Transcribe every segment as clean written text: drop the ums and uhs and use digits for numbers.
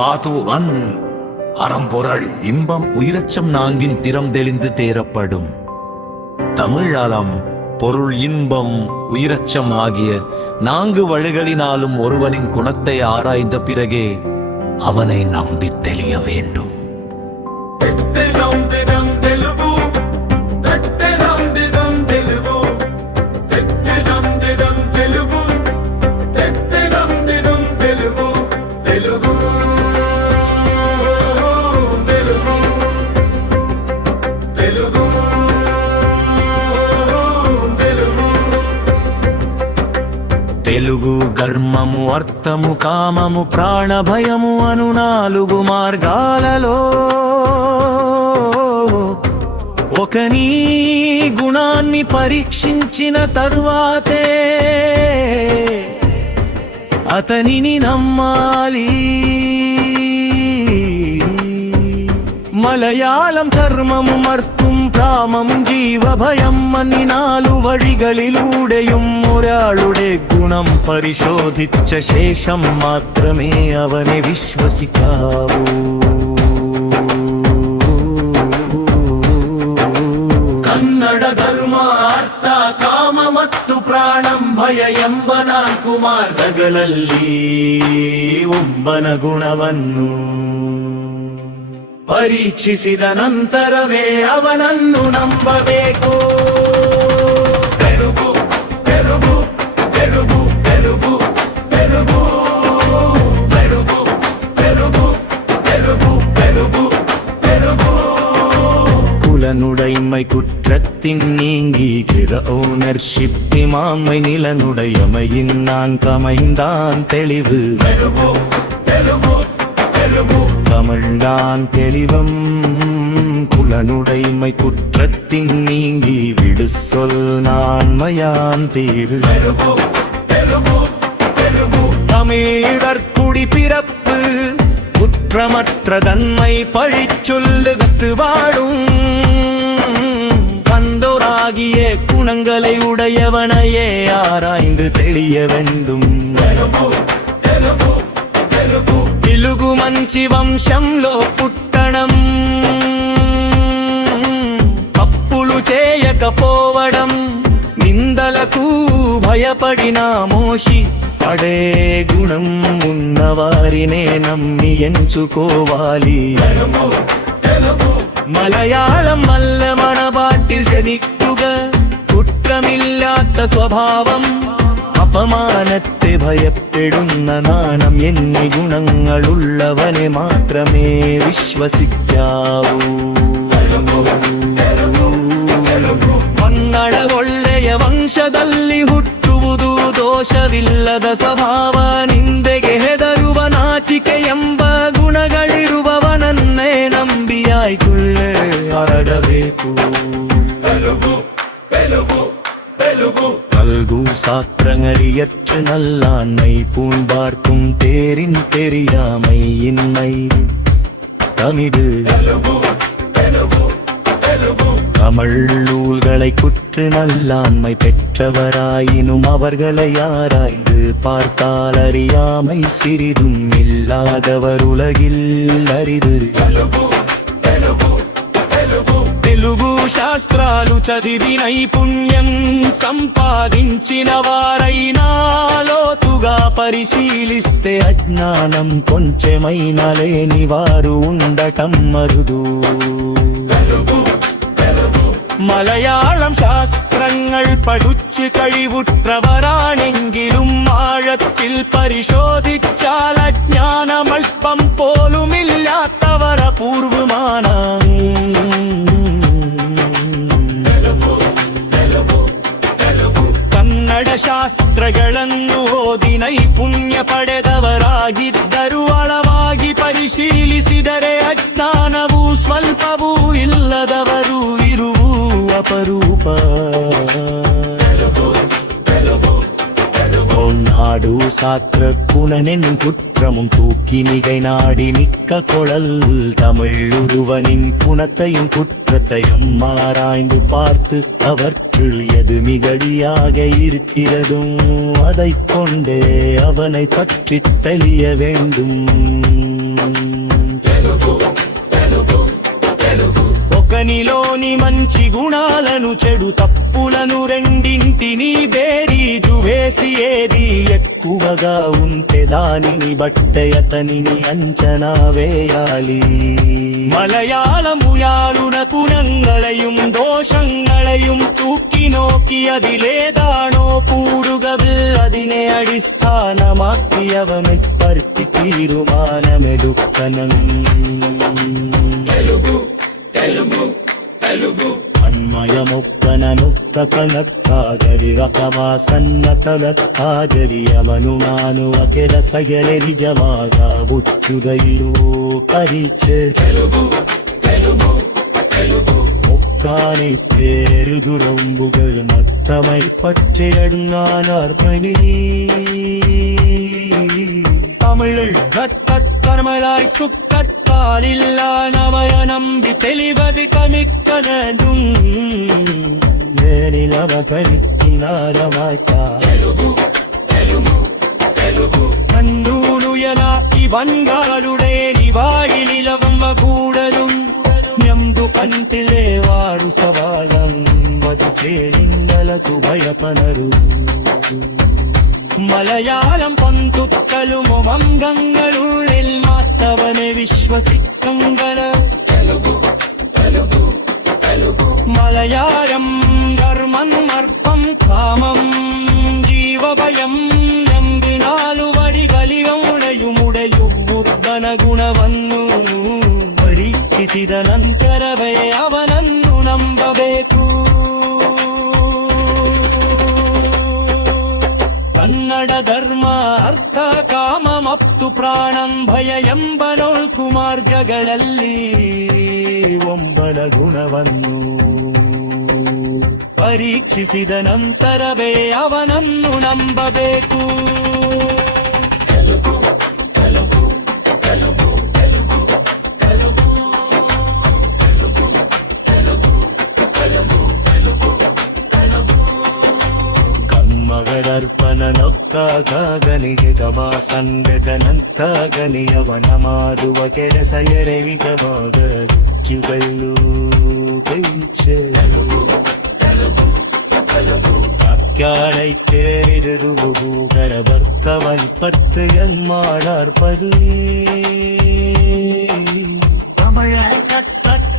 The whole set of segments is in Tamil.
பாது வந்து அறம்பொருள் இன்பம் உயிரச்சம் நான்கின் திறம் தெளிந்து தேரப்படும். தமிழாலம் பொருள் இன்பம் உயிரச்சம் ஆகிய 4 வழிகளினாலும் ஒருவனின் குணத்தை ஆராய்ந்த பிறகே அவனை நம்பித் தெளிய வேண்டும். తెలుగు గర్మము అర్థము కామము ప్రాణభయము అను 4 మార్గాలలో ఒకని గుణాన్ని పరీక్షించిన తరువాతే అతనిని నమ్మాలి. മലയാളം ധർമ്മം അർത്ഥം പ്രാമം ജീവഭയം എന്നീ 4 വഴികളിലൂടെയും ഒരാളുടെ ഗുണം പരിശോധിച്ച ശേഷം മാത്രമേ അവനെ വിശ്വസിക്കാവൂ. ಕನ್ನಡ ಧರ್ಮ ಅರ್ಥ ಕಾಮ ಮತ್ತು ಪ್ರಾಣಂ ಭಯ ಎಂಬ 4 ಮಾರ್ಗಗಳಲ್ಲಿ ಒಬ್ಬನ ಗುಣವನ್ನು ಪರೀಕ್ಷಿಸಿದ ನಂತರವೇ ಅವನನ್ನು ನಂಬಬೇಕು. ತೆಲುಗು ತೆಲುಗು ತೆಲುಗು ತೆಲುಗು ತೆಲುಗು ತೆಲುಗು ತೆಲುಗು ತೆಲುಗು ತೆಲುಗು ತೆಲುಗು குலனுடைமை குற்றத்தின் நீங்கி கிற ஓனர்ஷிப் இமாமை நிலனுடையமையின் நான் கமைந்தான் தெளிவு. தமிழ்தான் தெளிவம் குலனுடைமை குற்றத்தின் நீங்கி விடு சொல் நான்மையான் தீவு. தமிழர் குடி பிறப்பு குற்றமற்ற தன்மை பழிச்சொல்லு கற்று வாடும். கந்தோராகிய குணங்களை உடையவனையே ஆராய்ந்து தெளிய வேண்டும். తెలుగు మంచి వంశంలో పుట్టడం, తప్పులు చేయకపోవడం, నిందలకు భయపడిన మోషి పడే గుణం ఉన్నవారినే నమ్మి ఎంచుకోవాలి. മലയാളം നല്ല മണപാട്ടിൽ ശരിക്കുക കുറ്റമില്ലാത്ത സ്വഭാവം, അപമാനത്തെ ഭയപ്പെടുന്ന നാണം എന്നീ ഗുണങ്ങളുള്ളവനെ മാത്രമേ വിശ്വസിക്കാവൂ. ಕನ್ನಡ ಒಳ್ಳೆಯ ವಂಶದಲ್ಲಿ ಹುಟ್ಟುವುದು ದೋಷವಿಲ್ಲದ ಸ್ವಭಾವ. ನಿಂದೆಗೆ ಹೆದರುವ ನಾಚಿಕೆ ಎಂಬ ಗುಣಗಳಿರುವವನನ್ನೇ ನಂಬಿಯಾಯ್ಕೊಳ್ಳೆ ಹರಡಬೇಕು. கல்கு சாத்திரங்களியற்று நல்லாண்மை பூண்பார்க்கும் தேரின் தெரியாமை இன்மை தமிழ் தமிழ் நூல்களை குற்று நல்லாண்மை பெற்றவராயினும் அவர்களை ஆராய்ந்து பார்த்தால் அறியாமை சிறிதும் இல்லாதவர் உலகில் அரிது. తెలుగు శాస్త్రాలు చదివి నైపుణ్యం సంపాదించిన వారైనా లోతుగా పరిశీలిస్తే అజ్ఞానం కొంచెమైనా లేని వారు ఉండటం మరుదు. മലയാളം ശാസ്ത്രങ്ങൾ പഠിച്ച് കഴിവുற்றവരാണെങ്കിലും ആഴത്തിൽ പരിശോധിച്ചാൽ അജ്ഞാനമൽപ്പം പോലുമില്ലാത്തവർ അപൂർവമാണ്. ಕನ್ನಡ ಶಾಸ್ತ್ರಗಳನ್ನು ಓದಿ ನೈಪುಣ್ಯ ಪಡೆದವರಾಗಿದ್ದರೂ ಆಳವಾಗಿ ಪರಿಶೀಲಿಸಿದರೆ ಅಜ್ಞಾನವೂ ಸ್ವಲ್ಪವೂ ಇಲ್ಲದವರು ಇರುವು ಅಪರೂಪ. நாடு சாத்திர குணனின் குற்றமும் தூக்கி மிகை நாடி மிக்க கொழல் தமிழ் ஒருவனின் குணத்தையும் குற்றத்தையும் ஆராய்ந்து பார்த்து அவற்றுள் எது மிகடியாக இருக்கிறதும் அதை கொண்டே அவனை பற்றி தெளிய வேண்டும். ఒకనిలోని మంచి గుణాలను చెడు తప్పులను రెండింటినీ బేరీజు వేసి ఏది ఎక్కువగా ఉంటే దానిని బట్టే అతనిని అంచనా వేయాలి. മലയാളമുയാളുണ കുണങ്ങളെയും ദോഷങ്ങളെയും തൂക്കി നോക്കി അതിലേതാണോ കൂടുകവിൽ അതിനെ അടിസ്ഥാനമാക്കി അവമെപ്പറ്റി തീരുമാനമെടുക്കണം. అన్మయమొక్కననొక్క కలక్కాగరి రకమాసన్న తలక్కాగరియమనుమానువ ಕೆರಸಗೆರೆ ನಿಜವಾಗ ಹುಚ್ಚುಗೈಲು ಪರಿಚೆ ഒക്കാനെ പേരുതുറമ്പുകൾ മറ്റമൈ പച്ചയടുങ്ങാനാർപ്പണി തമിഴിൽ കർമ്മലായി സുക്കട്ടാലില്ല നമയ നമ്പി തെളിവതി കമിക്കനും നേരിലവ പരിത്തിനാരമാറ്റാ കണ്ടൂലുയന ഈ വൻകാളുടെ നിവായിലിലവമ്മ കൂടലും ഞംതു പന്തിലേ വാടു സവാലം വധു ചേരിങ്കലതു ഭയപനരു മലയാളം പന്തുക്കലുമോ അംഗങ്ങളുള്ളിൽ മാത്തവനെ വിശ്വസിക്കങ്കല മലയാളം ധർമ്മം അർപ്പം കാമം ജീവഭയം ಎಂಬಿನಾಲು ವಡಿಗಲಿಯುಡೆಯುವುದನ ಗುಣವನ್ನು ಪರೀಕ್ಷಿಸಿದ ನಂತರವೇ ಅವನನ್ನು ನಂಬಬೇಕು. ಕನ್ನಡ ಧರ್ಮ ಅರ್ಥ ಕಾಮ ಮತ್ತು ಪ್ರಾಣಂ ಭಯ ಎಂಬ 4 ಮಾರ್ಗಗಳಲ್ಲಿ ಒಂಬಳ ಗುಣವನ್ನು ಪರೀಕ್ಷಿಸಿದ ನಂತರವೇ ಅವನನ್ನು ನಂಬಬೇಕು. ಕಮ್ಮಗಳರ್ಪಣನೊಕ್ಕಾಗನಿಗೆ ಗವಾಸಂಗತನಂತಾಗನಿಯವನ ಮಾಡುವ ಕೆಲಸ ಎರೆವಿಗವಾಗ ರುಚಿಗಲ್ಲು ಕೈಚೆ അക്കാളൈക്കേരുകര ഭർത്തവൻ പത്തുകൾ മാടാർപ്പത്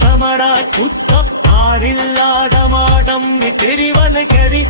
തമഴ കുത്തപ്പാറില്ലാടമാടം തെരിവന കരി